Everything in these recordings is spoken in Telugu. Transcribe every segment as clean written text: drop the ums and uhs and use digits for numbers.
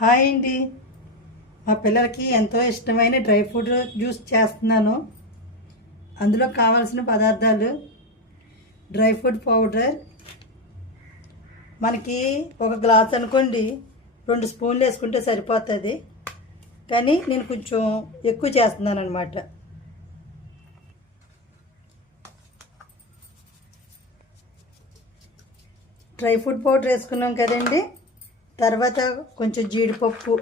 హాయ్ అండి. మా పిల్లలకి ఎంతో ఇష్టమైన డ్రై ఫ్రూట్ జ్యూస్ చేస్తున్నాను. అందులో కావాల్సిన పదార్థాలు: డ్రై ఫ్రూట్ పౌడర్, మనకి ఒక గ్లాస్ అనుకోండి 2 స్పూన్లు వేసుకుంటే సరిపోతుంది, కానీ నేను కొంచెం ఎక్కువ చేస్తున్నాను అన్నమాట. డ్రై ఫ్రూట్ పౌడర్ వేసుకున్నాం కదండి. తర్వాత కొంచెం జీడిపప్పు,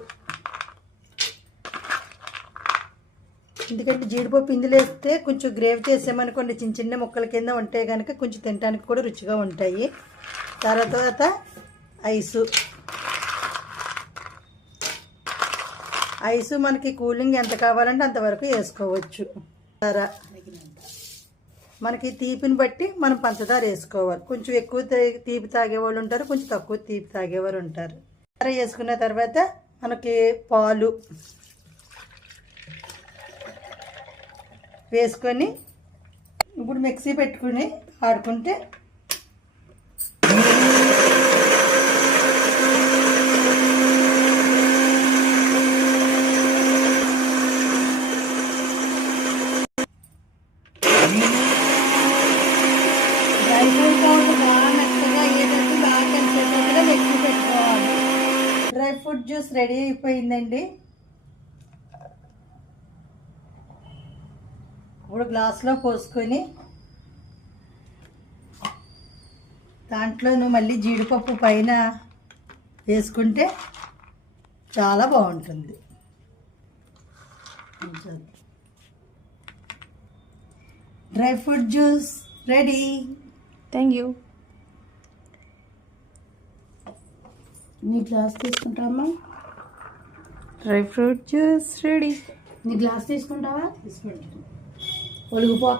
ఎందుకంటే జీడిపప్పు ఇందులో వేస్తే కొంచెం గ్రేవీ చేసామనుకోండి చిన్న చిన్న ముక్కల కింద ఉంటే కనుక కొంచెం తినడానికి కూడా రుచిగా ఉంటాయి. తర్వాత ఐసు మనకి కూలింగ్ ఎంత కావాలంటే అంతవరకు వేసుకోవచ్చు. మనకి తీపిని బట్టి మనం పంచదార వేసుకోవాలి. కొంచెం ఎక్కువ తీపి తాగేవాళ్ళు ఉంటారు, కొంచెం తక్కువ తీపి తాగేవారు ఉంటారు. వేసుకున్న తర్వాత మనకి పాలు వేసుకొని ఇప్పుడు మిక్సీ పెట్టుకుని ఆడుకుంటే డ్రై ఫ్రూట్ పౌడర్ బాగా మెత్తగా అయ్యేటట్టు బాగా కలిసేటట్టుగా మిక్సీ పెట్టుకోవాలి. డ్రై ఫ్రూట్ జ్యూస్ రెడీ అయిపోయిందండి. ఇప్పుడు గ్లాస్లో పోసుకొని దాంట్లోనూ మళ్ళీ జీడిపప్పు పైన వేసుకుంటే చాలా బాగుంటుంది. Dry fruit juice ready. Thank you. నీ గ్లాస్ తీసుకుంటావమ్మా? Dry fruit juice ready. నీ గ్లాస్ తీసుకుంటావా? తీసుకుంటాను. ఒలుగుపో.